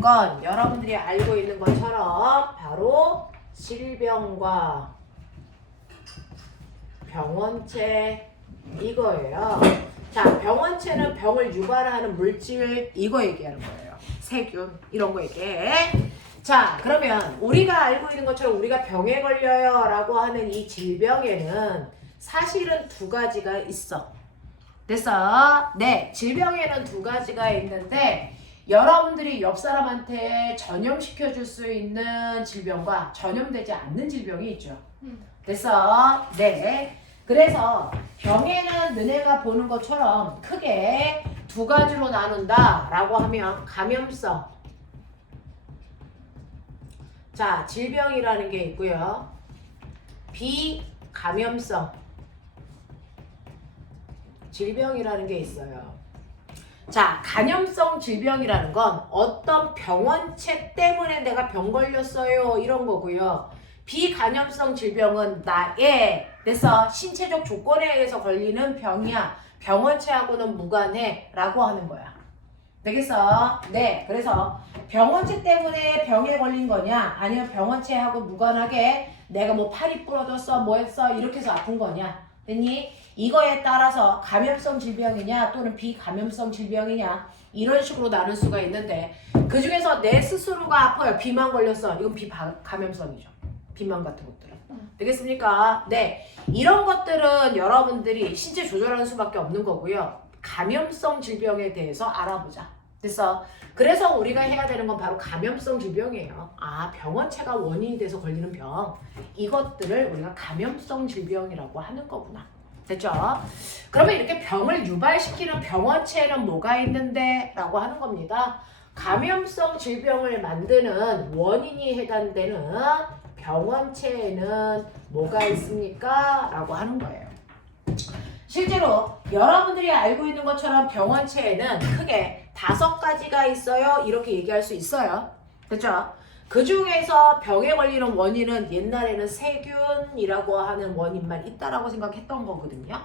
건 여러분들이 알고 있는 것처럼 바로 질병과 병원체 이거예요. 자, 병원체는 병을 유발하는 물질 이거 얘기하는 거예요. 세균 이런 거 얘기해. 자, 그러면 우리가 알고 있는 것처럼 우리가 병에 걸려요 라고 하는 이 질병에는 사실은 두 가지가 있어. 됐어? 네, 질병에는 두 가지가 있는데 여러분들이 옆 사람한테 전염시켜 줄 수 있는 질병과 전염되지 않는 질병이 있죠. 됐어? 네. 그래서 병에는 너네가 보는 것처럼 크게 두 가지로 나눈다 라고 하면 감염성. 자, 질병이라는 게 있고요. 비감염성. 질병이라는 게 있어요. 자, 간염성 질병이라는 건 어떤 병원체 때문에 내가 병 걸렸어요 이런 거고요. 비간염성 질병은 나의 그래서 신체적 조건에 의해서 걸리는 병이야. 병원체하고는 무관해 라고 하는 거야. 되겠어? 네. 그래서 병원체 때문에 병에 걸린 거냐 아니면 병원체하고 무관하게 내가 뭐 팔이 부러졌어 뭐 했어 이렇게 해서 아픈 거냐 됐니? 이거에 따라서 감염성 질병이냐 또는 비감염성 질병이냐 이런 식으로 나눌 수가 있는데 그 중에서 내 스스로가 아파요. 비만 걸렸어. 이건 비감염성이죠. 비만 같은 것들은. 되겠습니까? 네. 이런 것들은 여러분들이 신체 조절하는 수밖에 없는 거고요. 감염성 질병에 대해서 알아보자. 그래서 우리가 해야 되는 건 바로 감염성 질병이에요. 아, 병원체가 원인이 돼서 걸리는 병. 이것들을 우리가 감염성 질병이라고 하는 거구나. 됐죠? 그러면 이렇게 병을 유발시키는 병원체에는 뭐가 있는데? 라고 하는 겁니다. 감염성 질병을 만드는 원인이 해당되는 병원체에는 뭐가 있습니까? 라고 하는 거예요. 실제로 여러분들이 알고 있는 것처럼 병원체에는 크게 5가지가 있어요. 이렇게 얘기할 수 있어요. 됐죠? 그 중에서 병에 걸리는 원인은 옛날에는 세균이라고 하는 원인만 있다라고 생각했던 거거든요.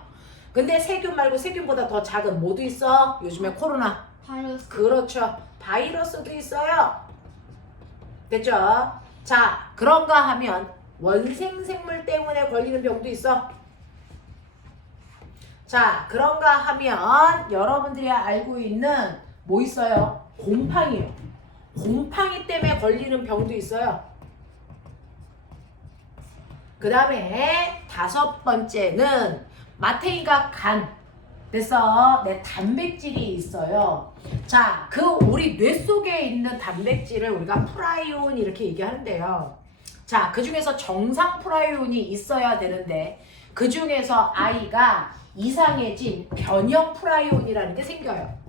근데 세균 말고 세균보다 더 작은 뭐도 있어? 요즘에 코로나. 바이러스. 그렇죠. 바이러스도 있어요. 됐죠? 자, 그런가 하면 원생생물 때문에 걸리는 병도 있어. 자, 그런가 하면 여러분들이 알고 있는 뭐 있어요? 곰팡이요. 곰팡이 때문에 걸리는 병도 있어요. 그 다음에 5번째는 마탱이가 간. 그래서 내 단백질이 있어요. 자, 그 우리 뇌 속에 있는 단백질을 우리가 프라이온 이렇게 얘기하는데요. 자, 그 중에서 정상 프라이온이 있어야 되는데 그 중에서 아이가 이상해진 변형 프라이온이라는 게 생겨요.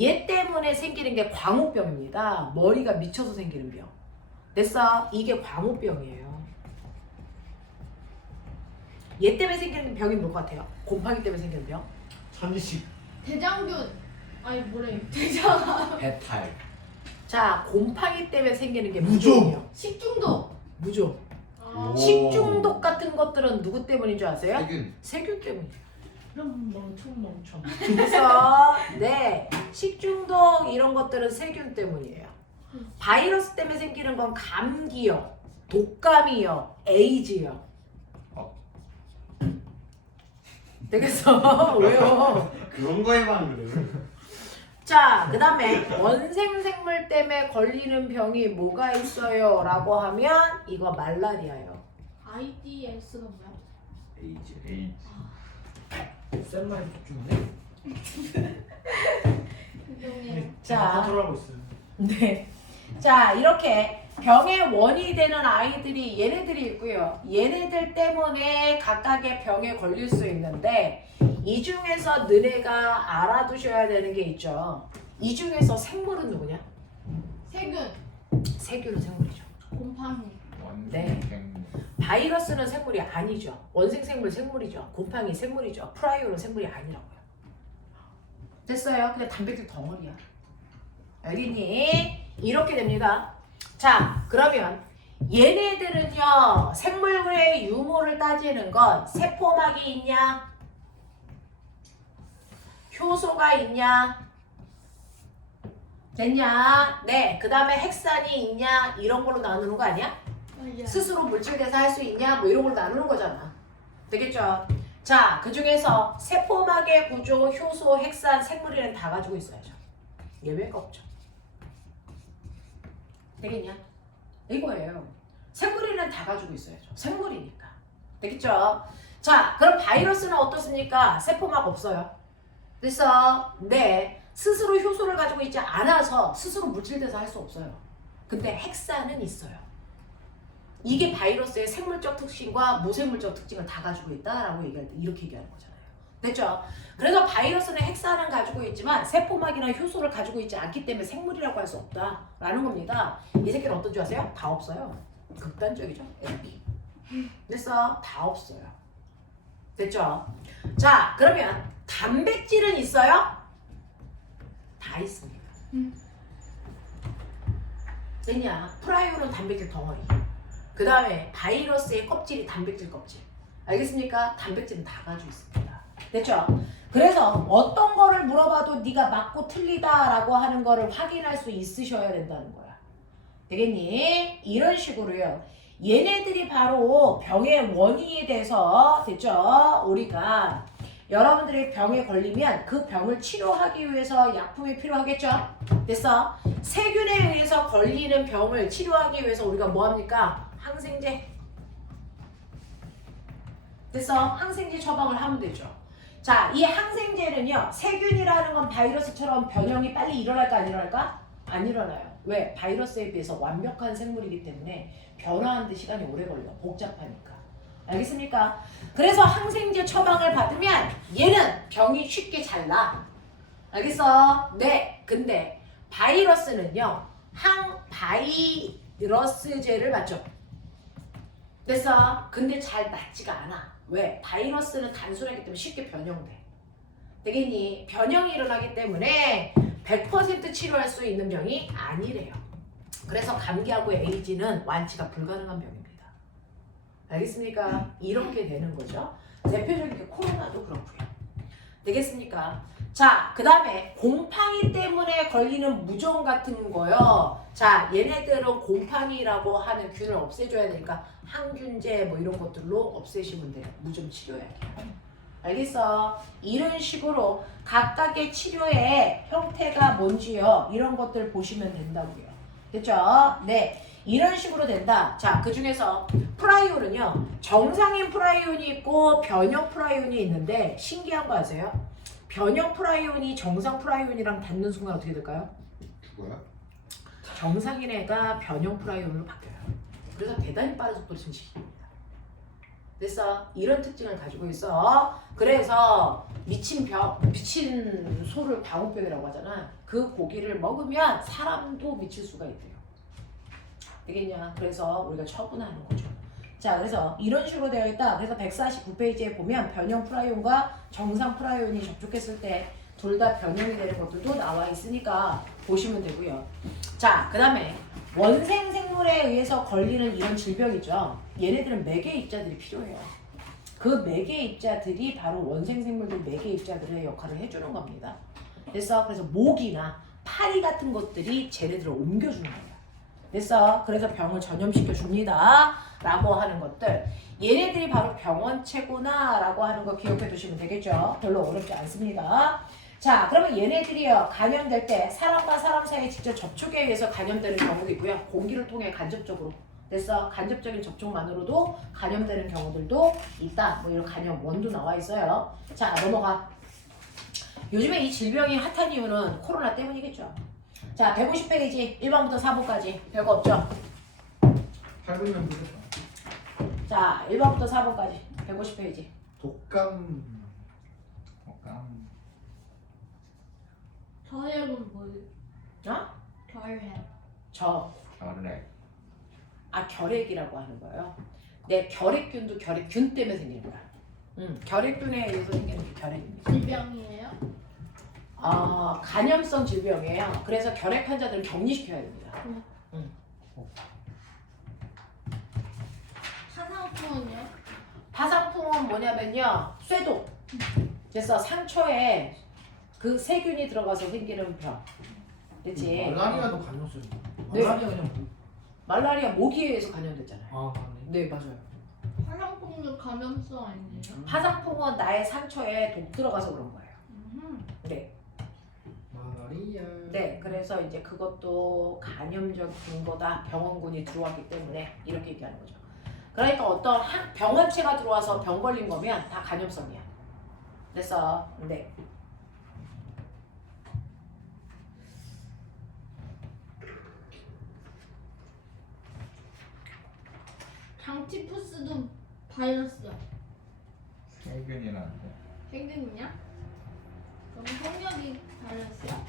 얘 때문에 생기는 게 광우병입니다. 머리가 미쳐서 생기는 병. 됐어? 이게 광우병이에요. 얘 때문에 생기는 병이 뭘 것 같아요? 곰팡이 때문에 생기는 병? 천리식 대장균. 아니 뭐래. 대장. 배탈 자, 곰팡이 때문에 생기는 게 무좀. 무좀이요. 식중독. 무좀. 아. 오. 식중독 같은 것들은 누구 때문인 줄 아세요? 세균 세균 때문이에요. 그럼 멍청. 그래서 네, 식중독 이런 것들은 세균 때문이에요. 바이러스 때문에 생기는 건 감기요, 독감이요, 에이즈요. 되겠어? 왜요? 그런 거에만 그래. 자, 그 다음에 원생생물 때문에 걸리는 병이 뭐가 있어요? 라고 하면 이거 말라리아요. IDS가 뭐야? 에이즈 셀마이 집중하네. 그게 자. 컨트롤하고 있어요. 네. 자, 이렇게 병의 원인이 되는 아이들이 얘네들이 있고요. 얘네들 때문에 각각의 병에 걸릴 수 있는데 이 중에서 너네가 알아두셔야 되는 게 있죠. 이 중에서 생물은 누구냐? 세균. 세균은 생물이죠. 곰팡이. 네. 바이러스는 생물이 아니죠. 원생생물 생물이죠. 곰팡이 생물이죠. 프라이오는 생물이 아니라고요. 됐어요? 그냥 단백질 덩어리야. 알겠니? 이렇게 됩니다. 자, 그러면 얘네들은요, 생물의 유무를 따지는 건 세포막이 있냐? 효소가 있냐? 됐냐? 네. 그 다음에 핵산이 있냐? 이런 걸로 나누는 거 아니야? 맞아. 스스로 물질 대사할 수 있냐? 뭐 이런 걸로 나누는 거잖아. 되겠죠? 자, 그 중에서 세포막의 구조, 효소, 핵산, 생물이는 다 가지고 있어야죠. 예외가 없죠. 되겠냐? 이거예요. 생물이는 다 가지고 있어야죠. 생물이니까. 되겠죠? 자, 그럼 바이러스는 어떻습니까? 세포막 없어요. 그래서 네, 스스로 효소를 가지고 있지 않아서 스스로 물질 대사할 수 없어요. 근데 핵산은 있어요. 이게 바이러스의 생물적 특징과 무생물적 특징을 다 가지고 있다라고 얘기할 때 이렇게 얘기하는 거잖아요. 됐죠? 그래서 바이러스는 핵산은 가지고 있지만 세포막이나 효소를 가지고 있지 않기 때문에 생물이라고 할 수 없다라는 겁니다. 이 새끼는 어떤 줄 아세요? 다 없어요. 극단적이죠. 에피. 됐어? 다 없어요. 됐죠? 자, 그러면 단백질은 있어요? 다 있습니다. 됐냐? 프라이오는 단백질 덩어리. 그 다음에 바이러스의 껍질이 단백질 껍질. 알겠습니까? 단백질은 다 가지고 있습니다. 됐죠? 그래서 어떤 거를 물어봐도 네가 맞고 틀리다라고 하는 거를 확인할 수 있으셔야 된다는 거야. 되겠니? 이런 식으로요. 얘네들이 바로 병의 원인에 대해서 됐죠? 우리가 여러분들이 병에 걸리면 그 병을 치료하기 위해서 약품이 필요하겠죠? 됐어? 세균에 의해서 걸리는 병을 치료하기 위해서 우리가 뭐 합니까? 항생제. 됐어? 항생제 처방을 하면 되죠. 자, 이 항생제는요, 세균이라는 건 바이러스처럼 변형이 빨리 일어날까 안 일어날까? 안 일어나요. 왜? 바이러스에 비해서 완벽한 생물이기 때문에 변화하는데 시간이 오래 걸려. 복잡하니까. 알겠습니까? 그래서 항생제 처방을 받으면 얘는 병이 쉽게 잘 나. 알겠어? 네. 근데 바이러스는요, 항바이러스제를 맞죠? 됐어? 근데 잘 낫지가 않아. 왜? 바이러스는 단순하기 때문에 쉽게 변형돼. 되겠니? 변형이 일어나기 때문에 100% 치료할 수 있는 병이 아니래요. 그래서 감기하고 에이즈는 완치가 불가능한 병입니다. 알겠습니까? 이렇게 되는 거죠. 대표적인 게 코로나도 그렇고요. 되겠습니까? 자, 그 다음에 곰팡이 때문에 걸리는 무좀 같은 거요. 자, 얘네들은 곰팡이라고 하는 균을 없애줘야 되니까 항균제 뭐 이런 것들로 없애시면 돼요. 무좀 치료약이에요. 알겠어? 이런 식으로 각각의 치료의 형태가 뭔지요. 이런 것들 보시면 된다고요. 됐죠? 네. 이런 식으로 된다. 자, 그 중에서 프라이온은요. 정상인 프라이온이 있고 변형 프라이온이 있는데 신기한 거 아세요? 변형 프라이온이 정상 프라이온이랑 닿는 순간 어떻게 될까요? 뭐야? 정상인 애가 변형 프라이온으로 바뀌어요. 그래서 대단히 빠른 속도로 증식입니다. 됐어? 이런 특징을 가지고 있어. 그래서 미친 소를 방울병이라고 하잖아. 그 고기를 먹으면 사람도 미칠 수가 있대요. 되겠냐? 그래서 우리가 처분하는 거죠. 자, 그래서 이런 식으로 되어 있다. 그래서 149페이지에 보면 변형 프라이온과 정상 프라이온이 접촉했을 때 둘 다 변형이 되는 것들도 나와 있으니까 보시면 되고요. 자, 그 다음에 원생 생물에 의해서 걸리는 이런 질병이죠. 얘네들은 매개 입자들이 필요해요. 그 매개 입자들이 바로 원생 생물들 매개 입자들의 역할을 해주는 겁니다. 됐어? 그래서 목이나 파리 같은 것들이 쟤네들을 옮겨주는 거예요. 됐어? 그래서 병을 전염시켜 줍니다. 라고 하는 것들. 얘네들이 바로 병원체구나 라고 하는 거 기억해 두시면 되겠죠? 별로 어렵지 않습니다. 자, 그러면 얘네들이요, 감염될 때 사람과 사람 사이에 직접 접촉에 의해서 감염되는 경우도 있고요. 공기를 통해 간접적으로. 됐어? 간접적인 접촉만으로도 감염되는 경우들도 있다. 뭐 이런 감염 원도 나와 있어요. 자, 넘어가. 요즘에 이 질병이 핫한 이유는 코로나 때문이겠죠. 자, 150페이지 1번부터 4번까지 별거 없죠? 8분면 모르겠다. 자, 1번부터 4번까지 150페이지. 독감. 저혈은 뭐예요? 어? 저혈. 결핵. 결핵이라고 하는 거예요. 네, 결핵균도 결핵균 때문에 생기는 거야. 결핵균에 의해서 생기는 게 결핵입니다. 질병이에요? 간염성 질병이에요. 그래서 결핵 환자들은 격리시켜야 됩니다. 화상풍은요? 파상풍은 뭐냐면요, 쇠독. 그래서 상처에 그 세균이 들어가서 생기는 병. 그치? 말라리아도 감염성. 네. 말라리아 그냥 뭐. 말라리아 모기에 의해서 감염됐잖아요. 아 맞네. 네, 맞아요. 화장품도 감염성 아니에요? 파상풍은 나의 상처에 독 들어가서 그런 거예요. 네. 말라리아. 네, 그래서 이제 그것도 감염적인 거다. 병원군이 들어왔기 때문에 이렇게 얘기하는 거죠. 그러니까 어떤 병원체가 들어와서 병 걸린 거면 다 감염성이야. 됐어. 네. 장티푸스도 바이러스야. 세균이라는데. 생균이냐? 그럼 홍역이 바이러스야?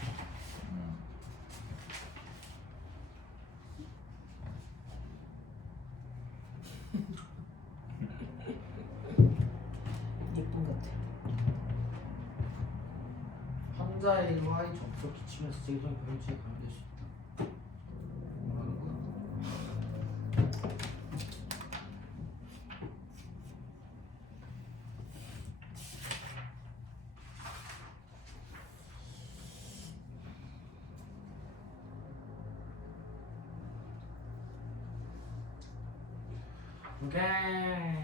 예쁜 것 같아. 환자와의 접촉 기침에서 세균 병치에 감염될 수 있다. 뭐라는 거야? 오케이.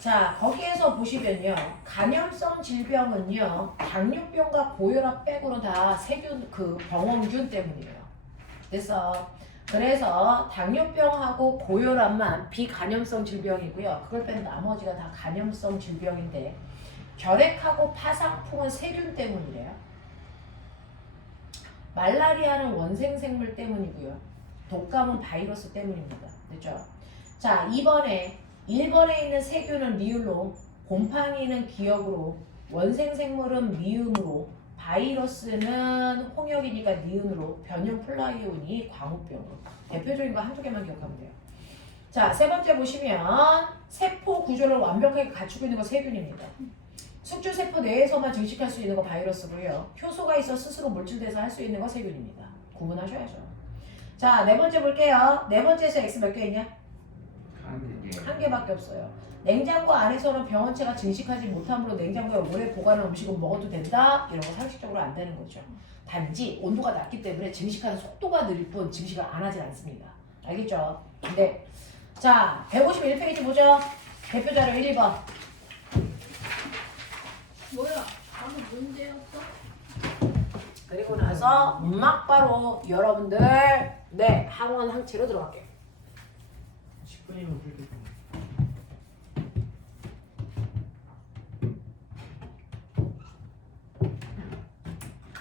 자, 거기에서 보시면요. 감염성 질병은요. 당뇨병과 고혈압 빼고는 다 세균, 병원균 때문이에요. 그래서 당뇨병하고 고혈압만 비감염성 질병이고요. 그걸 뺀 나머지가 다 감염성 질병인데 결핵하고 파상풍은 세균 때문이래요. 말라리아는 원생생물 때문이고요. 독감은 바이러스 때문입니다. 됐죠? 자, 2번에 1번에 있는 세균은 리을로, 곰팡이는 기역으로, 원생생물은 미음으로, 바이러스는 홍역이니까 니은으로, 변형 플라이온이 광우병으로. 대표적인 거 한두 개만 기억하면 돼요. 자, 세 번째 보시면 세포 구조를 완벽하게 갖추고 있는 거 세균입니다. 숙주세포 내에서만 증식할 수 있는 거 바이러스고요. 효소가 있어 스스로 물질돼서 할 수 있는 거 세균입니다. 구분하셔야죠. 자, 네 번째 볼게요. 네 번째에서 X 몇 개 있냐? 한 개밖에 없어요. 냉장고 안에서는 병원체가 증식하지 못하므로 냉장고에 오래 보관한 음식은 먹어도 된다? 이런 거 상식적으로 안 되는 거죠. 단지 온도가 낮기 때문에 증식하는 속도가 느릴 뿐 증식을 안 하진 않습니다. 알겠죠? 네. 자, 151페이지 보죠. 대표자료 1번. 뭐야? 아무 문제였어? 그리고 나서 막바로 여러분들 네 학원 항체로 들어갈게요. 10분이면 풀겠다.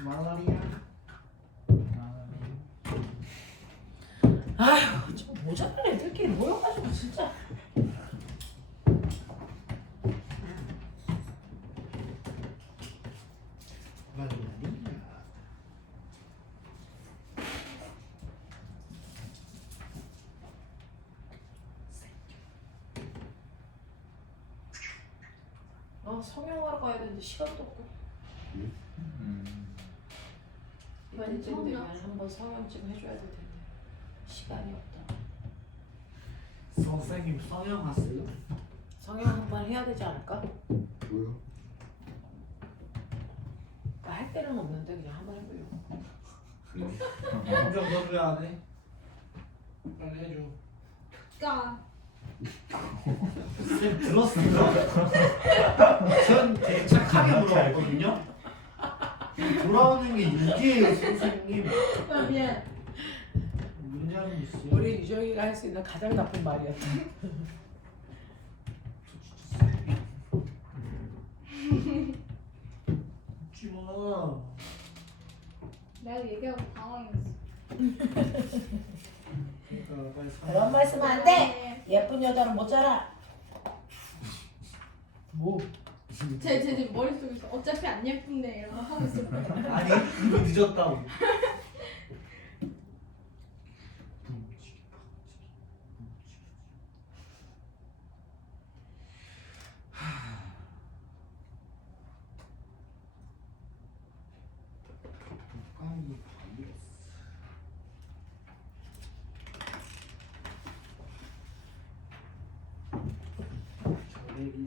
말라리아. 아휴 좀 모자란 애들끼리 모여가지고 진짜. 말라리아. 성형하러 가야 되는데 시간도 없고. 이번 일쯤 되면 한번 성형 좀 해줘야 될 텐데 시간이 없다. 선생님 성형하세요? 성형 한번 해야 되지 않을까? 뭐요? 할 때는 없는데 그냥 한번 해보려고. 인정 넣어줘야 돼. 빨리 해줘. 까. 쌤 들었어요? 전 되게 착하게 물어봤거든요. 돌아오는 게 인기예요 선생님. 아, 미안. 문제는 있어요. 우리 유정이가 할 수 있는 가장 나쁜 말이었다. 웃지 마. 내가 얘기하고 당황했어. 그러니까 빨리 사. 그런 말씀 안 돼. 예쁜 여자는 못 자라. 뭐? 제 지금 머릿속에서 어차피 안 예쁜데 이런 거 하고 있을 거예요. 아니 이거 늦었다고. 독감이 바이러스. 저래기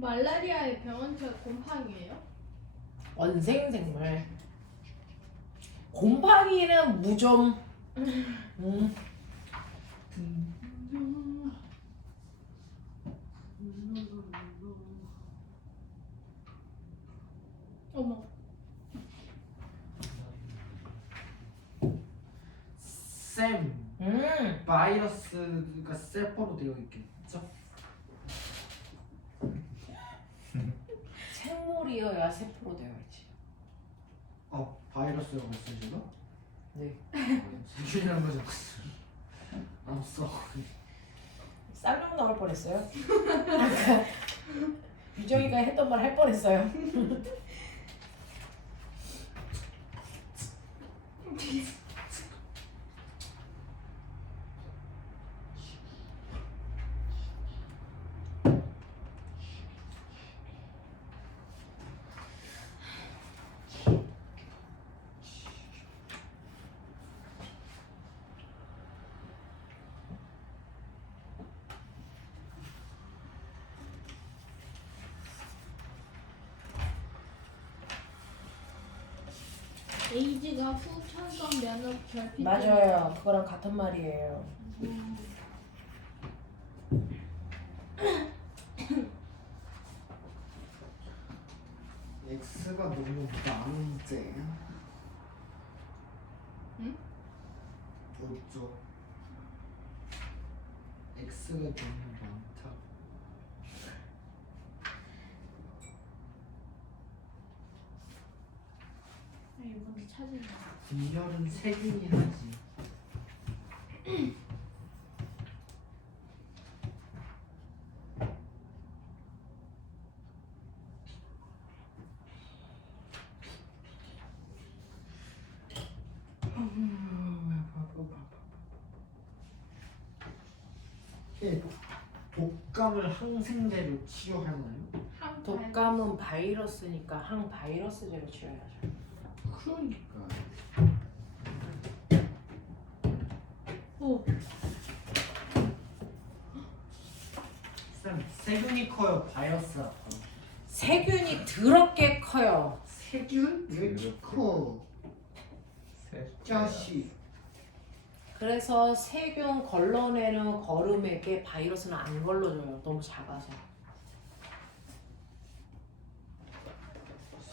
말라리아의 병원체가 곰팡이에요? 원생생물. 곰팡이는 무좀. 어머. 쌤 바이러스가 세포로 되어 있겠죠? 생물이어야 세포로 되어 있지. 바이러스가 없으시나? 네. 생균이라는 거죠. 알았어. 쌍욕 나올 뻔했어요. 유정이가 했던 말 할 뻔했어요. 에이즈가 후천성 면역 결핍. 맞아요. 그거랑 같은 말이에요. X가 너무 많은데. 응? 없죠. X가 너무 많다. 이번에 찾은 거. 분열은 세균이 하지. 독감을 항생제로 치료하나요? 독감은 바이러스니까 항바이러스제로 치료해야죠. 그러니까. 오. 쌤, 세균이 커요, 바이러스가 커요? 세균이 더럽게 커요. 세균? 왜 이렇게 커? 자식. 그래서 세균 걸러내는 거름에게 바이러스는 안 걸러줘요. 너무 작아서.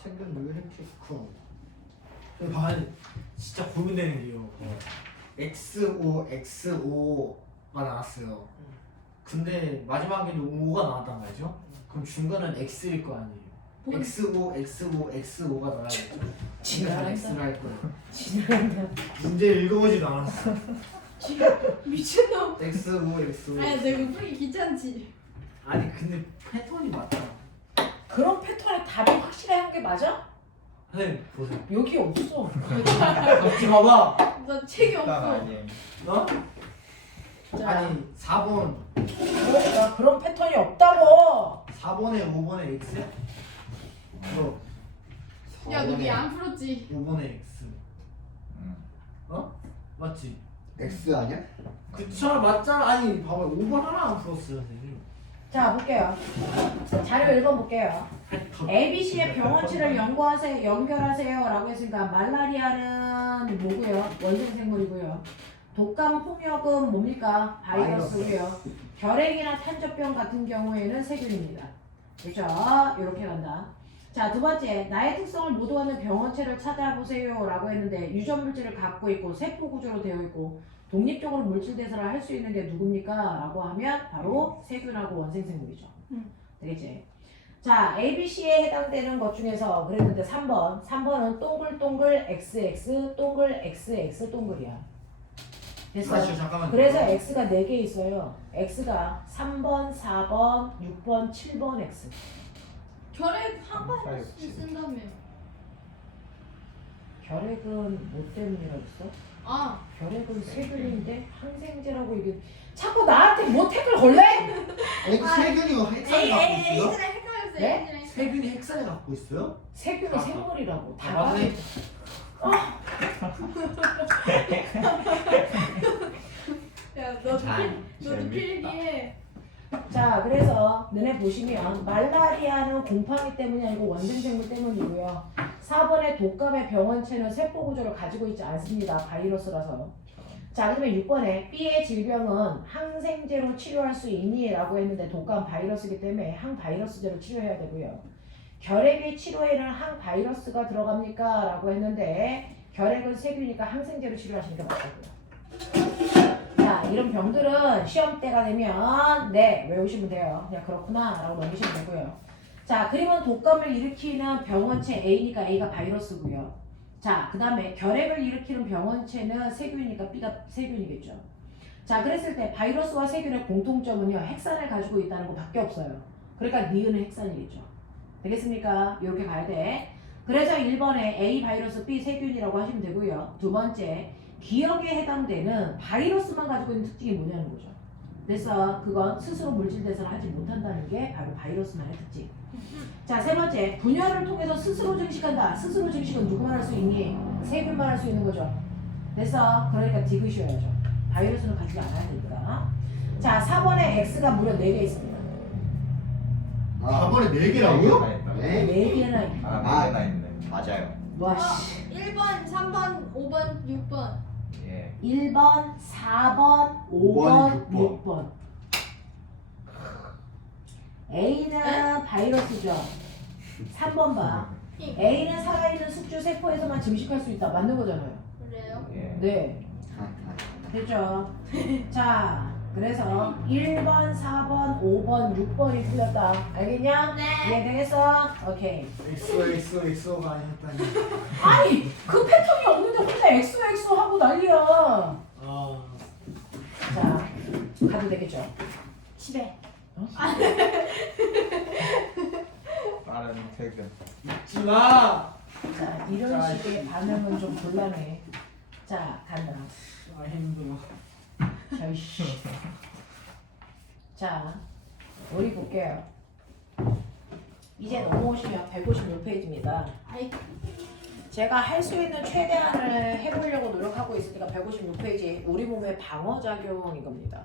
세균 왜 이렇게 커? 아니, 진짜 고민되는 게요. XOXO가 나왔어요. 근데 마지막에도 O가 나왔단 말이죠? 그럼 중간은 X일 거 아니에요? XOXOXO가 나와야겠죠? 지랄한다. X를 할 거예요. 지랄한다. 문제 읽어보지도 않았어. 미친놈. XOXO. 아야 내가 풀기 귀찮지. 아니 근데 패턴이 맞잖아. 그런 패턴에 답이 확실한 게 맞아? 선생님 보세요. 여기 없어. 같이 봐봐. 나 책이 없어. 아니에요. 너? 자, 아니 4번 그러니까 그런 패턴이 없다고. 4번에 5번에 X야? 너 야 너 왜 안 풀었지? 5번에 X. 맞지? X 아니야? 그쵸 맞잖아. 아니 봐봐 5번 하나 안 풀었어요 선생님. 자, 볼게요. 자료 1번 볼게요. ABC의 병원치를 연결하세요라고 했으니까 말라리아는 뭐고요? 원생생물이고요. 독감, 홍역은 뭡니까? 바이러스고요. 결핵이나 탄저병 같은 경우에는 세균입니다. 그렇죠? 이렇게 간다. 자, 두 번째, 나의 특성을 모두 갖는 병원체를 찾아보세요라고 했는데 유전물질을 갖고 있고 세포 구조로 되어 있고 독립적으로 물질 대사를 할 수 있는 게 누굽니까? 라고 하면 바로 세균하고 원생생물이죠. 되겠지? 자, ABC에 해당되는 것 중에서 그랬는데 3번은 동글동글 XX 동글 XX 동글이야. 됐어? 잠깐만요. 그래서 X가 4개 있어요. X가 3번, 4번, 6번, 7번 X. 결핵 항바이러스 쓴다며. 결핵은 뭐 때문이라고 했어? 아 결핵은 세균인데 항생제라고 이게 자꾸 나한테 뭐 태클 걸래? 세균이 핵산을 갖고 있어? 에이즈랑 헷갈렸어요. 네? 에이즈랑 헷갈렸어요. 세균이 핵산을 갖고 있어요? 세균은 생물이라고. 다 맞네. 야 너도 필기해. 자, 그래서 너네 보시면 말라리아는 곰팡이 때문이 아니고 원생생물 때문이고요. 4번에 독감의 병원체는 세포 구조를 가지고 있지 않습니다. 바이러스라서. 자, 그러면 6번에 B의 질병은 항생제로 치료할 수 있니? 라고 했는데 독감 바이러스이기 때문에 항바이러스제로 치료해야 되고요. 결핵의 치료에는 항바이러스가 들어갑니까? 라고 했는데 결핵은 세균이니까 항생제로 치료하시는 게 맞고요. 자, 이런 병들은 시험 때가 되면 네, 외우시면 돼요. 그냥 그렇구나 라고 넘기시면 되고요. 자, 그러면 독감을 일으키는 병원체 A니까 A가 바이러스고요. 자, 그 다음에 결핵을 일으키는 병원체는 세균이니까 B가 세균이겠죠. 자, 그랬을 때 바이러스와 세균의 공통점은요, 핵산을 가지고 있다는 것밖에 없어요. 그러니까 니은은 핵산이겠죠. 되겠습니까? 이렇게 가야 돼. 그래서 1번에 A 바이러스, B 세균이라고 하시면 되고요. 두 번째, 기억에 해당되는 바이러스만 가지고 있는 특징이 뭐냐는 거죠. 그래서 그건 스스로 물질 대사를 하지 못한다는 게 바로 바이러스만의 특징. 자, 세 번째, 분열을 통해서 스스로 증식한다. 스스로 증식은 누구만 할 수 있니? 세균만 할 수 있는 거죠. 그래서 그러니까 디귿이어야죠. 바이러스는 가지고 않아야 되니까. 자, 4번에 X가 무려 4개 있습니다. 4번에 4개라고요? 네. 4개나 아, 나 있네. 맞아요. 와, 씨. 1번, 3번, 5번, 6번. 예. 1번, 4번, 5번, 6번. A는 바이러스죠. 3번 봐. A는 살아있는 숙주 세포에서만 증식할 수 있다. 맞는 거잖아요. 그래요? 예. 네. 됐죠? 자, 그래서 1번, 4번, 5번, 6번이 틀렸다. 알겠냐? 네. 이해되겠어? 오케이. XOXOXO가 아니었다니. 아니, 그 패턴이 없는데 혼자 XO 하고 난리야. 아, 자, 가도 되겠죠? 집에. 어? 빠른 퇴근. 있지마. 자, 이런 식의 반응은 좀 곤란해. 자, 간다. 아, 힘들어. 저이씨. 자, 우리 볼게요. 이제 넘어오시면 156페이지입니다. 아이, 제가 할 수 있는 최대한을 해보려고 노력하고 있으니까 156페이지 우리 몸의 방어작용인 겁니다.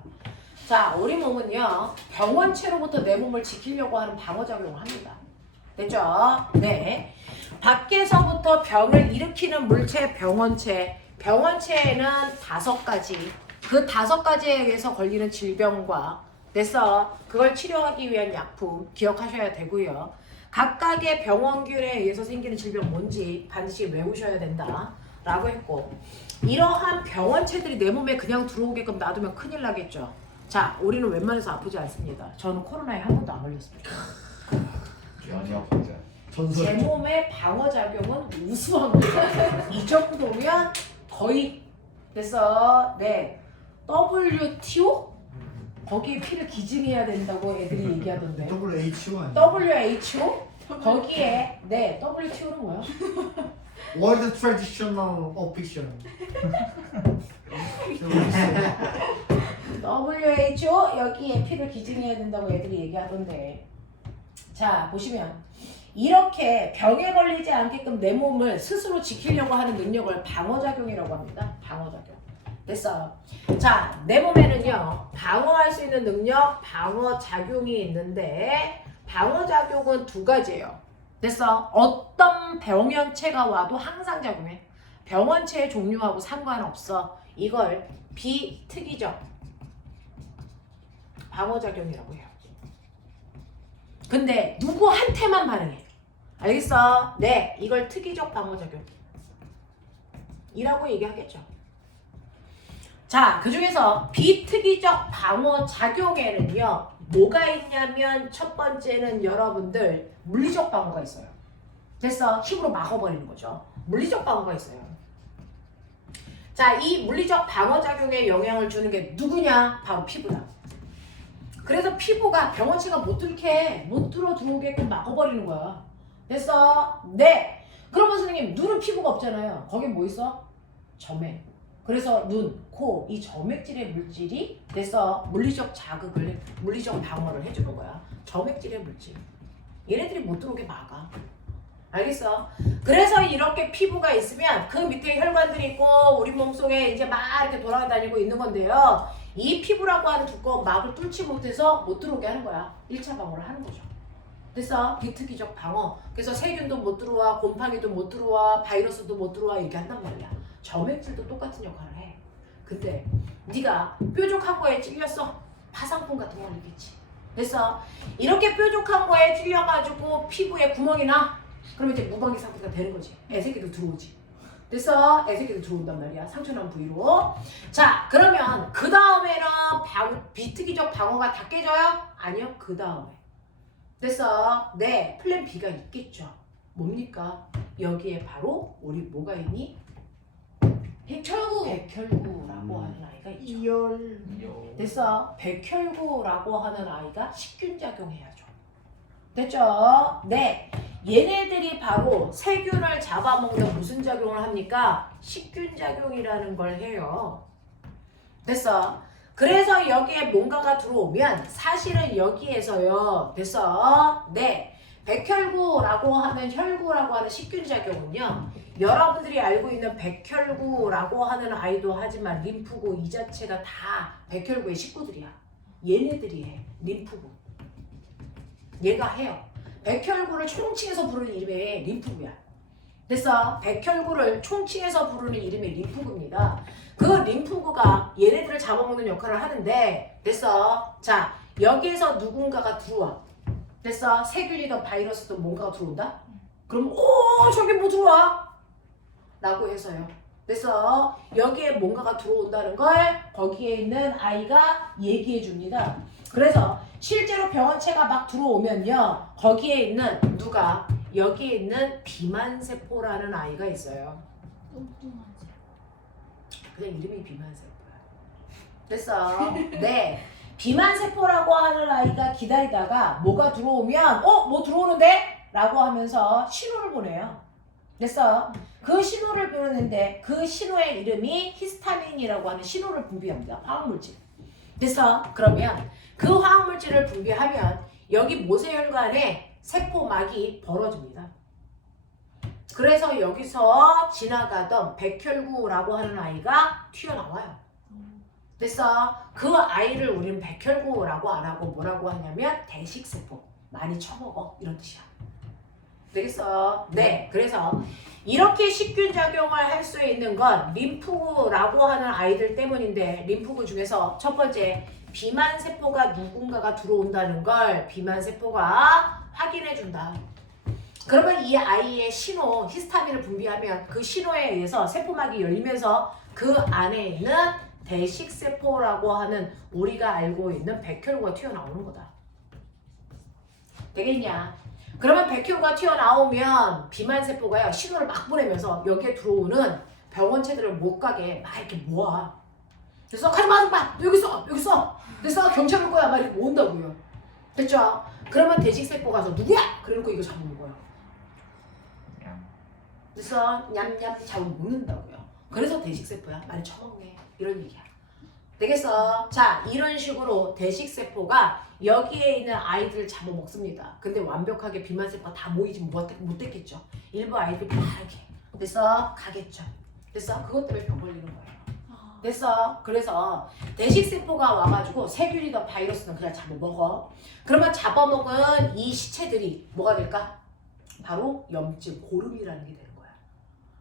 자, 우리 몸은요, 병원체로부터 내 몸을 지키려고 하는 방어작용을 합니다. 됐죠? 네. 밖에서부터 병을 일으키는 물체, 병원체. 병원체에는 5가지. 그 5가지에 의해서 걸리는 질병과 그래서 그걸 치료하기 위한 약품 기억하셔야 되고요. 각각의 병원균에 의해서 생기는 질병 뭔지 반드시 외우셔야 된다 라고 했고, 이러한 병원체들이 내 몸에 그냥 들어오게끔 놔두면 큰일 나겠죠. 자, 우리는 웬만해서 아프지 않습니다. 저는 코로나에 한 번도 안 걸렸습니다. 많이 아프죠. 제 전설. 몸의 방어작용은 우수합니다. 이 정도면 거의. 그래서 네, WTO? 거기에 피를 기증해야 된다고 애들이 얘기하던데. WHO 아니야? WHO? 거기에 네, WTO는 뭐야? World Traditional Official. WHO 여기에 피를 기증해야 된다고 애들이 얘기하던데. 자, 보시면 이렇게 병에 걸리지 않게끔 내 몸을 스스로 지키려고 하는 능력을 방어작용이라고 합니다. 방어작용. 됐어. 자, 내 몸에는요, 방어할 수 있는 능력, 방어작용이 있는데 방어작용은 2가지예요. 됐어. 어떤 병원체가 와도 항상 작용해. 병원체의 종류하고 상관없어. 이걸 비특이적 방어작용이라고 해요. 근데 누구한테만 반응해. 알겠어? 네, 이걸 특이적 방어작용 이라고 얘기하겠죠. 자, 그 중에서 비특이적 방어작용에는요, 뭐가 있냐면 첫 번째는 여러분들 물리적 방어가 있어요. 됐어? 힘으로 막아버리는 거죠. 물리적 방어가 있어요. 자, 이 물리적 방어작용에 영향을 주는 게 누구냐? 바로 피부다. 그래서 피부가 병원체가 못 들어오게끔 막아버리는 거야. 됐어? 네. 그러면 선생님, 눈은 피부가 없잖아요. 거기 뭐 있어? 점액. 그래서 눈, 코, 이 점액질의 물질이 됐어? 물리적 자극을, 물리적 방어를 해주는 거야. 점액질의 물질. 얘네들이 못 들어오게 막아. 알겠어? 그래서 이렇게 피부가 있으면 그 밑에 혈관들이 있고 우리 몸속에 이제 막 이렇게 돌아다니고 있는 건데요. 이 피부라고 하는 두꺼운 막을 뚫지 못해서 못 들어오게 하는 거야. 1차 방어를 하는 거죠. 그래서 비특이적 방어. 그래서 세균도 못 들어와, 곰팡이도 못 들어와, 바이러스도 못 들어와 이렇게 한단 말이야. 점액질도 똑같은 역할을 해. 근데 네가 뾰족한 거에 찔렸어. 파상풍 같은 걸 일겠지. 그래서 이렇게 뾰족한 거에 찔려가지고 피부에 구멍이 나. 그러면 이제 무방비 상태가 되는 거지. 애새끼도 들어오지. 그래서 애새끼도 들어온단 말이야. 상처난 부위로. 자, 그러면 그 다음에는 비특이적 방어가 다 깨져요? 아니요. 그 다음에. 그래서 네, 플랜 B가 있겠죠. 뭡니까? 여기에 바로 우리 뭐가 있니? 백혈구라고 하는 아이가 있죠. 그래서 백혈구라고 하는 아이가 식균 작용해야죠. 됐죠? 네. 얘네들이 바로 세균을 잡아먹는 무슨 작용을 합니까? 식균 작용이라는 걸 해요. 됐어? 그래서 여기에 뭔가가 들어오면 사실은 여기에서요. 됐어? 네. 백혈구라고 하는 혈구라고 하는 식균 작용은요. 여러분들이 알고 있는 백혈구라고 하는 아이도 하지만 림프구 이 자체가 다 백혈구의 식구들이야. 얘네들이 해. 림프구. 얘가 해요. 백혈구를 총칭해서 부르는 이름이 림프구야. 그래서 백혈구를 총칭해서 부르는 이름이 림프구입니다. 그 림프구가 얘네들을 잡아먹는 역할을 하는데 됐어. 자, 여기에서 누군가가 들어와. 됐어. 세균이든 바이러스든 뭔가가 들어온다? 그럼 저기 뭐 들어와? 라고 해서요. 그래서 여기에 뭔가가 들어온다는 걸 거기에 있는 아이가 얘기해 줍니다. 그래서 실제로 병원체가 막 들어오면요. 거기에 있는 누가 여기에 있는 비만세포라는 아이가 있어요. 그냥 이름이 비만세포야. 됐어. 네. 비만세포라고 하는 아이가 기다리다가 뭐가 들어오면 뭐 들어오는데? 라고 하면서 신호를 보내요. 됐어. 그 신호를 보내는데 그 신호의 이름이 히스타민이라고 하는 신호를 분비합니다. 화학물질. 됐어. 그러면 그 화학물질을 분비하면 여기 모세혈관에 세포막이 벌어집니다. 그래서 여기서 지나가던 백혈구라고 하는 아이가 튀어나와요. 됐어. 그 아이를 우리는 백혈구라고 안 하고 뭐라고 하냐면 대식세포. 많이 처먹어. 이런 뜻이야. 되겠어? 네. 그래서 이렇게 식균 작용을 할 수 있는 건 림프구라고 하는 아이들 때문인데 림프구 중에서 첫 번째 비만세포가 누군가가 들어온다는 걸 비만세포가 확인해준다. 그러면 이 아이의 신호, 히스타민을 분비하면 그 신호에 의해서 세포막이 열리면서 그 안에 있는 대식세포라고 하는 우리가 알고 있는 백혈구가 튀어나오는 거다. 되겠냐? 그러면 백혈구가 튀어나오면 비만세포가요 신호를 막 보내면서 여기에 들어오는 병원체들을 못 가게 막 이렇게 모아. 그래서 가지마 여기 있어 그래서 경찰 올 거야 막 이렇게 모은다고요. 됐죠? 그러면 대식세포 가서 누구야? 그래놓고 이거 잡는 거야. 그래서 냠냠 잡으면 먹는다고요. 그래서 대식세포야. 많이 처먹네. 이런 얘기야. 되겠어? 자, 이런 식으로 대식세포가 여기에 있는 아이들을 잡아먹습니다. 근데 완벽하게 비만세포가 다 모이지 못했겠죠. 일부 아이들이 다 이렇게. 그래서 가겠죠. 그래서 그것 때문에 병 걸리는 거예요. 됐어? 그래서 대식세포가 와가지고 세균이든 바이러스든 그냥 잡아먹어. 그러면 잡아먹은 이 시체들이 뭐가 될까? 바로 염증, 고름이라는 게 되는 거야.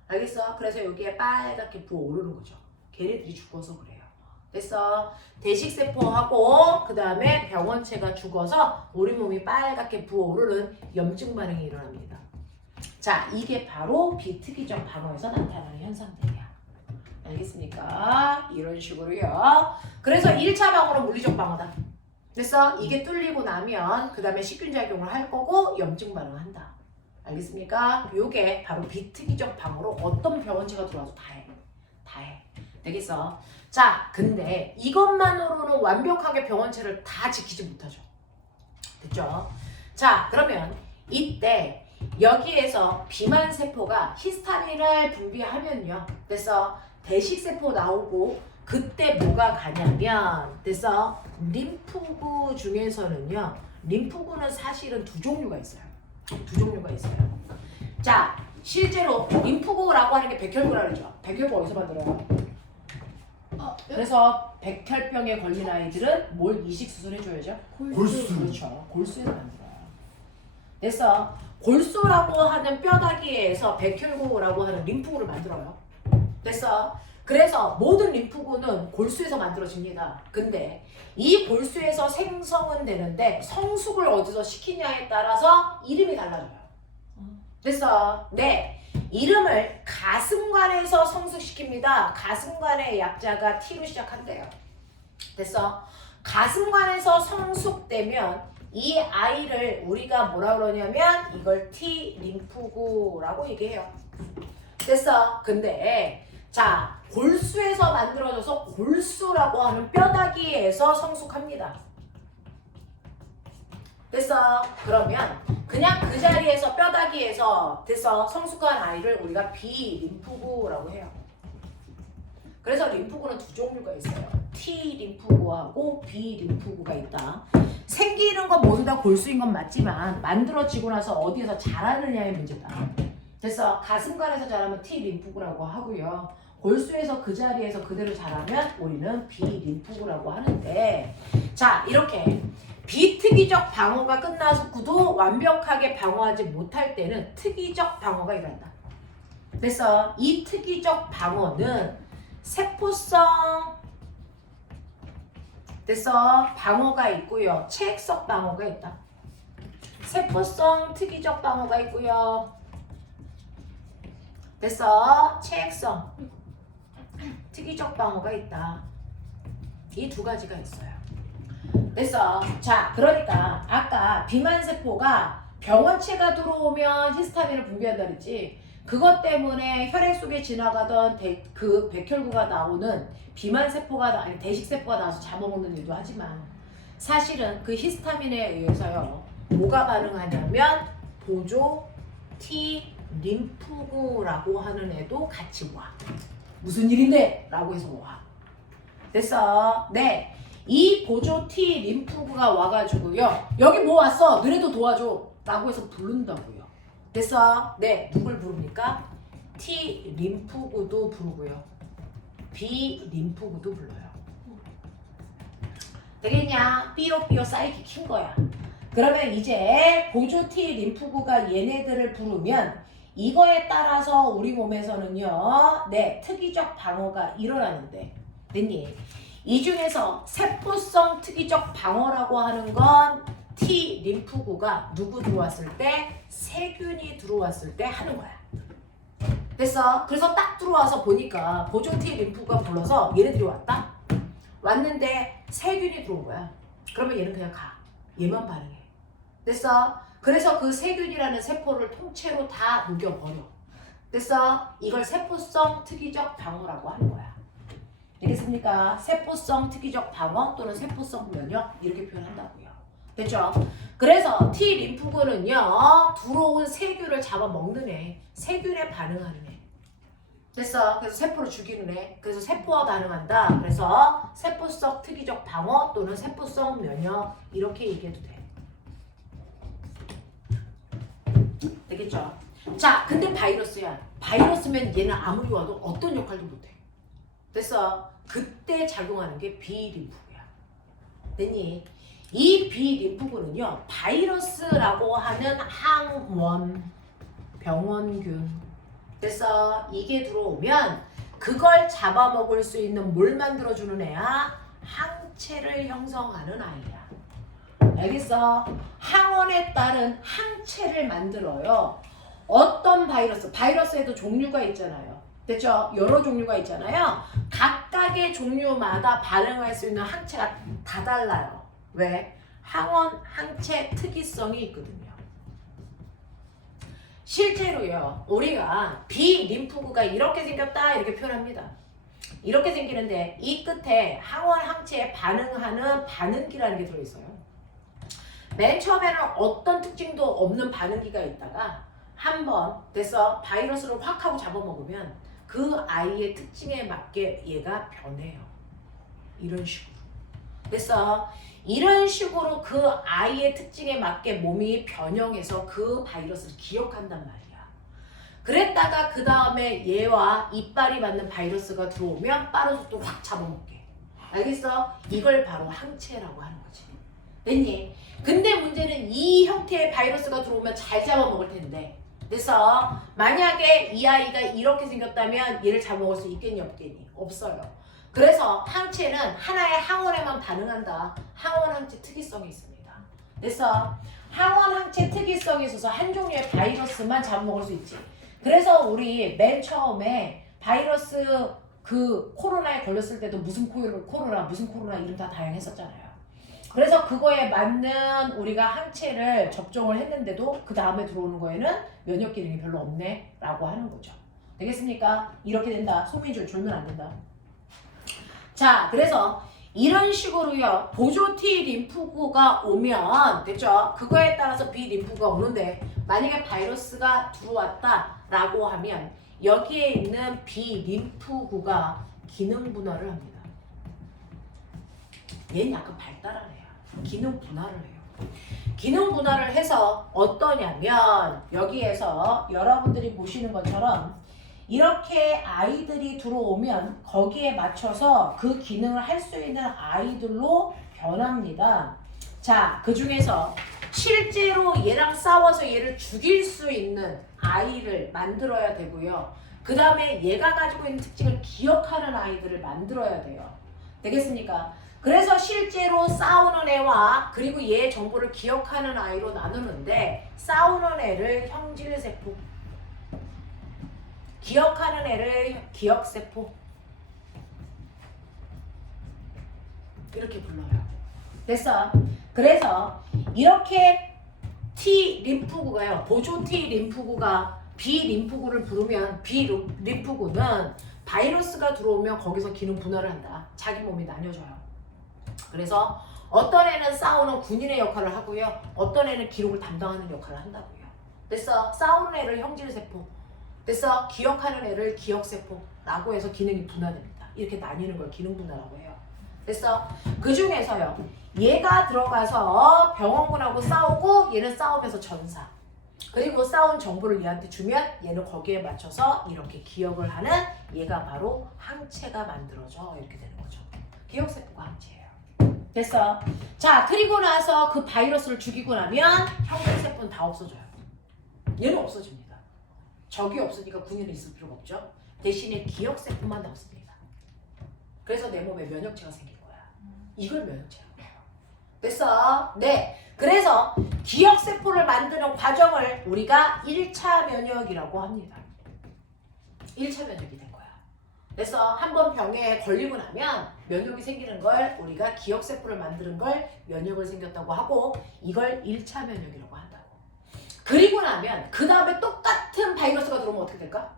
알겠어? 그래서 여기에 빨갛게 부어오르는 거죠. 걔네들이 죽어서 그래요. 됐어? 대식세포하고 그 다음에 병원체가 죽어서 우리 몸이 빨갛게 부어오르는 염증 반응이 일어납니다. 자, 이게 바로 비특이적 방어에서 나타나는 현상들이야. 알겠습니까? 이런 식으로요. 그래서 1차 방어는 물리적 방어다. 됐어? 이게 뚫리고 나면 그 다음에 식균작용을 할 거고 염증 반응을 한다. 알겠습니까? 요게 바로 비특이적 방어로 어떤 병원체가 들어와도 다 해. 다 해. 되겠어? 자, 근데 이것만으로는 완벽하게 병원체를 다 지키지 못하죠. 됐죠? 자, 그러면 이때 여기에서 비만세포가 히스타민을 분비하면요. 됐어? 대식세포 나오고 그때 뭐가 가냐면 됐어? 림프구 중에서는요. 림프구는 사실은 두 종류가 있어요. 두 종류가 있어요. 자, 실제로 림프구라고 하는 게 백혈구라고 그러죠. 백혈구 어디서 만들어요? 그래서 백혈병에 걸린 아이들은 뭘 이식 수술 해줘야죠? 골수. 그렇죠. 골수에서 만들어요. 그래서 골수라고 하는 뼈다귀에서 백혈구라고 하는 림프구를 만들어요. 그래서 모든 림프구는 골수에서 만들어집니다. 근데 이 골수에서 생성은 되는데 성숙을 어디서 시키냐에 따라서 이름이 달라져요. 네, 이름을 가슴관에서 성숙시킵니다. 가슴관의 약자가 T로 시작한대요. 가슴관에서 성숙되면 이 아이를 우리가 뭐라 그러냐면 이걸 T 림프구라고 얘기해요. 근데 자, 골수에서 만들어져서 골수라고 하는 뼈다귀에서 성숙합니다. 그러면 그냥 그 자리에서 뼈다귀에서 성숙한 아이를 우리가 B 림프구라고 해요. 그래서 림프구는 두 종류가 있어요. T 림프구하고 B 림프구가 있다. 생기는 건 모두 다 골수인 건 맞지만 만들어지고 나서 어디에서 자라느냐의 문제다. 가슴관에서 자라면 T 림프구라고 하고요. 골수에서 그 자리에서 그대로 자라면 우리는 B 림프구라고 하는데, 자, 이렇게 비특이적 방어가 끝나서도 완벽하게 방어하지 못할 때는 특이적 방어가 일어난다. 이 특이적 방어는 세포성 방어가 있고요. 체액성 방어가 있다. 세포성 특이적 방어가 있고요. 체액성 특이적 방어가 있다. 이 두 가지가 있어요. 자, 그러니까 아까 비만세포가 병원체가 들어오면 히스타민을 분비한다 그랬지. 그것 때문에 혈액 속에 지나가던 그 백혈구가 나오는 비만세포가 아니 대식세포가 나와서 잡아먹는 일도 하지만 사실은 그 히스타민에 의해서요. 뭐가 반응하냐면 보조 T 림프구라고 하는 애도 같이 와. 무슨 일인데? 라고 해서 와. 네. 이 보조 T 림프구가 와가지고요. 여기 뭐 왔어? 너네도 도와줘. 라고 해서 부른다고요. 네. 누굴 부릅니까? T 림프구도 부르고요. B 림프구도 불러요. 되겠냐? 삐요삐요 사이키 킨 거야. 그러면 이제 보조 T 림프구가 얘네들을 부르면 이거에 따라서 우리 몸에서는요, 네, 특이적 방어가 일어나는데, 됐니? 이 중에서 세포성 특이적 방어라고 하는 건 T 림프구가 누구 들어왔을 때? 세균이 들어왔을 때 하는 거야. 그래서 딱 들어와서 보니까 보조 T 림프구가 불러서 얘네들이 왔다? 왔는데 세균이 들어온 거야. 그러면 얘는 그냥 가. 얘만 반응해. 그래서 그 세균이라는 세포를 통째로 다 녹여버려. 이걸 세포성 특이적 방어라고 하는 거야. 알겠습니까? 세포성 특이적 방어 또는 세포성 면역 이렇게 표현한다고요. 됐죠? 그래서 T 림프구는요, 들어온 세균을 잡아먹는 애, 세균에 반응하는 애. 그래서 세포를 죽이는 애. 그래서 세포와 반응한다. 그래서 세포성 특이적 방어 또는 세포성 면역 이렇게 얘기해도 돼. 되겠죠? 자, 근데 바이러스야. 바이러스면 얘는 아무리 와도 어떤 역할도 못해. 그때 작용하는 게 B 림프구야. 됐니? 이 B 림프구는요, 바이러스라고 하는 항원, 병원균. 이게 들어오면 그걸 잡아먹을 수 있는 뭘 만들어주는 애야? 항체를 형성하는 아이야. 알겠어? 항원에 따른 항체를 만들어요. 어떤 바이러스에도 종류가 있잖아요. 됐죠? 여러 종류가 있잖아요. 각각의 종류마다 반응할 수 있는 항체가 다 달라요. 왜? 항원, 항체 특이성이 있거든요. 실제로요, 우리가 B 림프구가 이렇게 생겼다 이렇게 표현합니다. 이렇게 생기는데 이 끝에 항원, 항체에 반응하는 반응기라는 게 들어있어요. 맨 처음에는 어떤 특징도 없는 반응기가 있다가 한번 바이러스를 확 하고 잡아먹으면 그 아이의 특징에 맞게 얘가 변해요. 이런 식으로. 이런 식으로 그 아이의 특징에 맞게 몸이 변형해서 그 바이러스를 기억한단 말이야. 그랬다가 그 다음에 얘와 이빨이 맞는 바이러스가 들어오면 빠른 속도 확 잡아먹게. 알겠어? 이걸 바로 항체라고 하는 거지. 됐니? 근데 문제는 이 형태의 바이러스가 들어오면 잘 잡아먹을 텐데. 그래서 만약에 이 아이가 이렇게 생겼다면 얘를 잡아먹을 수 있겠니 없겠니? 없어요. 그래서 항체는 하나의 항원에만 반응한다. 항원 항체 특이성이 있습니다. 그래서 항원 항체 특이성이 있어서 한 종류의 바이러스만 잡아먹을 수 있지. 그래서 우리 맨 처음에 바이러스 그 코로나에 걸렸을 때도 무슨 코로나 이름 다 다양했었잖아요. 그래서 그거에 맞는 우리가 항체를 접종을 했는데도 그 다음에 들어오는 거에는 면역 기능이 별로 없네 라고 하는 거죠. 되겠습니까? 이렇게 된다. 소민줄 졸면 안 된다. 자, 그래서 이런 식으로요. 보조 T 림프구가 오면 됐죠? 그거에 따라서 B 림프구가 오는데 만약에 바이러스가 들어왔다라고 하면 여기에 있는 B 림프구가 기능 분할을 합니다. 얘는 약간 발달하네요. 기능 분할을 해요. 기능 분할을 해서 어떠냐면 여기에서 여러분들이 보시는 것처럼 이렇게 아이들이 들어오면 거기에 맞춰서 그 기능을 할 수 있는 아이들로 변합니다. 자, 그 중에서 실제로 얘랑 싸워서 얘를 죽일 수 있는 아이를 만들어야 되고요. 그 다음에 얘가 가지고 있는 특징을 기억하는 아이들을 만들어야 돼요. 되겠습니까? 그래서 실제로 싸우는 애와 그리고 얘의 정보를 기억하는 아이로 나누는데 싸우는 애를 형질세포, 기억하는 애를 기억세포 이렇게 불러요. 됐어? 그래서 이렇게 T 림프구가요. 보조 T 림프구가 B 림프구를 부르면 B 림프구는 바이러스가 들어오면 거기서 기능 분할을 한다. 자기 몸이 나뉘어져요. 그래서 어떤 애는 싸우는 군인의 역할을 하고요. 어떤 애는 기록을 담당하는 역할을 한다고요. 됐어? 싸우는 애를 형질세포, 됐어? 기억하는 애를 기억세포라고 해서 기능이 분할됩니다. 이렇게 나뉘는 걸 기능 분할이라고 해요. 됐어? 그 중에서요. 얘가 들어가서 병원군하고 싸우고 얘는 싸우면서 전사. 그리고 싸운 정보를 얘한테 주면 얘는 거기에 맞춰서 이렇게 기억을 하는 얘가 바로 항체가 만들어져. 이렇게 되는 거죠. 기억세포가 항체예요. 됐어? 자, 그리고 나서 그 바이러스를 죽이고 나면 형질세포는 다 없어져요. 얘는 없어집니다. 적이 없으니까 군인은 있을 필요가 없죠. 대신에 기억세포만 남습니다. 그래서 내 몸에 면역체가 생길 거야. 이걸 면역체라고 해요. 됐어? 네. 그래서 기억세포를 만드는 과정을 우리가 1차 면역이라고 합니다. 1차 면역이 된 거야. 그래서 한번 병에 걸리고 나면 면역이 생기는 걸 우리가 기억세포를 만드는 걸 면역을 생겼다고 하고 이걸 1차 면역이라고 한다고. 그리고 나면 그 다음에 똑같은 바이러스가 들어오면 어떻게 될까?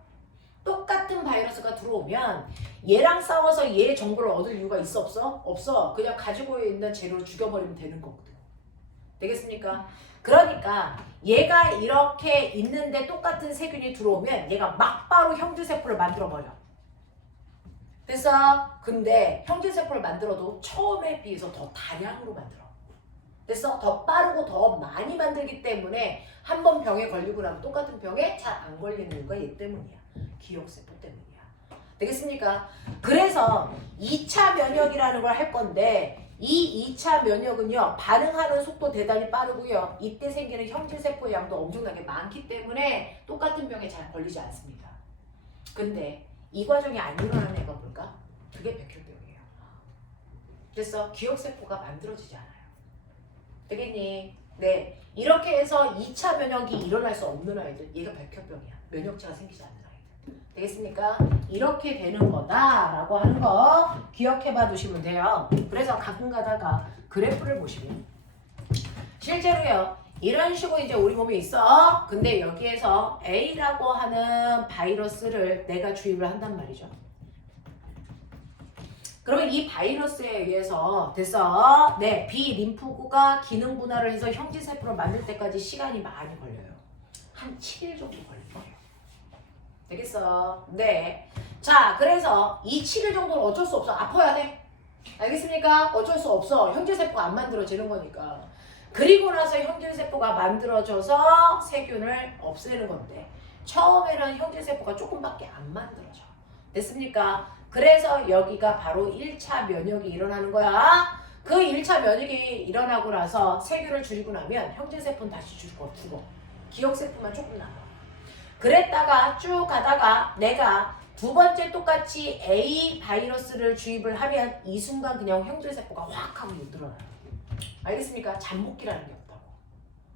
똑같은 바이러스가 들어오면 얘랑 싸워서 얘의 정보를 얻을 이유가 있어 없어? 없어. 그냥 가지고 있는 재료를 죽여버리면 되는 거거든. 되겠습니까? 그러니까 얘가 이렇게 있는데 똑같은 세균이 들어오면 얘가 막바로 형질세포를 만들어버려. 됐어? 근데 형질세포를 만들어도 처음에 비해서 더 다량으로 만들어. 됐어? 더 빠르고 더 많이 만들기 때문에 한 번 병에 걸리고 나면 똑같은 병에 잘 안 걸리는 이유가 얘 때문이야. 기억세포 때문이야. 되겠습니까? 그래서 2차 면역이라는 걸 할 건데 이 2차 면역은요. 반응하는 속도 대단히 빠르고요. 이때 생기는 형질세포의 양도 엄청나게 많기 때문에 똑같은 병에 잘 걸리지 않습니다. 근데 이 과정이 안 일어나는 애가 뭘까? 그게 백혈병이에요. 그래서 기억세포가 만들어지지 않아요. 되겠니? 네. 이렇게 해서 2차 면역이 일어날 수 없는 아이들, 얘가 백혈병이야. 면역체가 생기지 않는 아이들. 되겠습니까? 이렇게 되는 거다라고 하는 거 기억해봐 두시면 돼요. 그래서 가끔 가다가 그래프를 보시면 실제로요. 이런 식으로 이제 우리 몸에 있어. 근데 여기에서 A라고 하는 바이러스를 내가 주입을 한단 말이죠. 그러면 이 바이러스에 의해서 됐어. 네, B 림프구가 기능 분할을 해서 형질세포를 만들 때까지 시간이 많이 걸려요. 한 7일 정도 걸릴 거예요. 되겠어? 네. 자, 그래서 이 7일 정도는 어쩔 수 없어. 아파야 돼. 알겠습니까? 어쩔 수 없어. 형질세포가 안 만들어지는 거니까. 그리고 나서 형질세포가 만들어져서 세균을 없애는 건데 처음에는 형제세포가 조금밖에 안 만들어져. 됐습니까? 그래서 여기가 바로 1차 면역이 일어나는 거야. 그 1차 면역이 일어나고 나서 세균을 줄이고 나면 형제세포는 다시 죽어. 기억세포만 조금 남아. 그랬다가 쭉 가다가 내가 두 번째 똑같이 A 바이러스를 주입을 하면 이 순간 그냥 형제세포가 확 하고 늘어나요. 알겠습니까? 잠복기라는 게 없다고.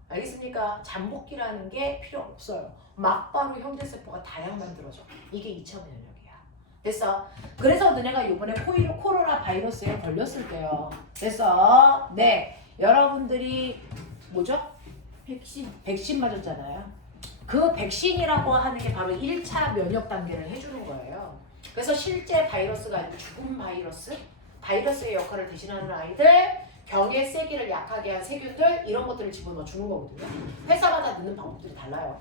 알겠습니까? 잠복기라는 게 필요 없어요. 막바로 형제세포가 다량 만들어져. 이게 2차 면역이야. 됐어? 그래서 너네가 이번에 코로나 바이러스에 걸렸을 때요. 됐어? 네. 여러분들이 뭐죠? 백신 맞았잖아요. 그 백신이라고 하는 게 바로 1차 면역 단계를 해주는 거예요. 그래서 실제 바이러스가 아니고 죽은 바이러스의 역할을 대신하는 아이들, 병의 세기를 약하게 한 세균들 이런 것들을 집어넣어 주는 거거든요. 회사마다 넣는 방법들이 달라요.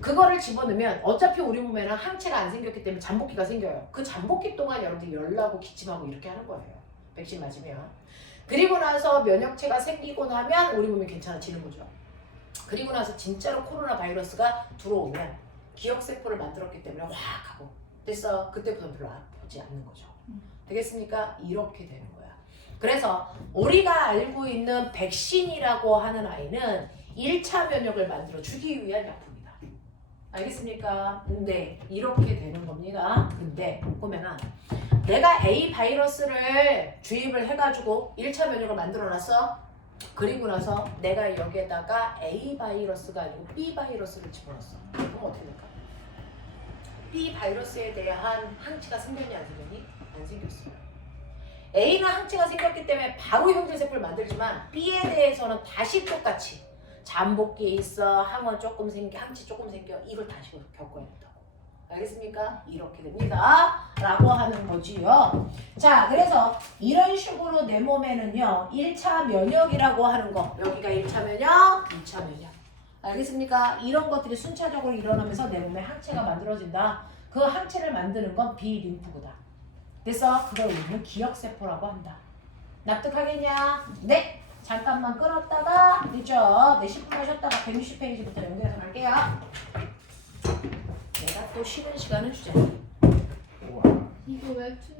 그거를 집어넣으면 어차피 우리 몸에는 항체가 안 생겼기 때문에 잠복기가 생겨요. 그 잠복기 동안 여러분들이 열나고 기침하고 이렇게 하는 거예요. 백신 맞으면. 그리고 나서 면역체가 생기고 나면 우리 몸이 괜찮아지는 거죠. 그리고 나서 진짜로 코로나 바이러스가 들어오면 기억세포를 만들었기 때문에 확 하고 됐어. 그때부터는 별로 아프지 않는 거죠. 되겠습니까? 이렇게 되는 거야. 그래서 우리가 알고 있는 백신이라고 하는 아이는 1차 면역을 만들어 주기 위한 약품이다. 알겠습니까? 네, 이렇게 되는 겁니다. 근데 보면은 내가 A 바이러스를 주입을 해가지고 1차 면역을 만들어놨어. 그리고 나서 내가 여기에다가 A 바이러스가 아니고 B 바이러스를 집어넣었어. 그럼 어떻게 될까? B 바이러스에 대한 항체가 생겼니 안 생겼니? 안 생겼어요. A는 항체가 생겼기 때문에 바로 형제세포를 만들지만 B에 대해서는 다시 똑같이 잠복기에 있어, 항체 조금 생겨 이걸 다시 겪어야 된다고. 알겠습니까? 이렇게 됩니다. 라고 하는 거지요. 자, 그래서 이런 식으로 내 몸에는요 1차 면역이라고 하는 거, 여기가 1차 면역, 2차 면역. 알겠습니까? 이런 것들이 순차적으로 일어나면서 내 몸에 항체가 만들어진다. 그 항체를 만드는 건 비림프구다. 그래서 그걸 우리는 기억세포라고 한다. 납득하겠냐? 네! 잠깐만 끊었다가 그죠? 네 10분 하셨다가 160페이지부터 연결해서 갈게요. 내가 또 쉬는 시간을 주자. 이거 웹툰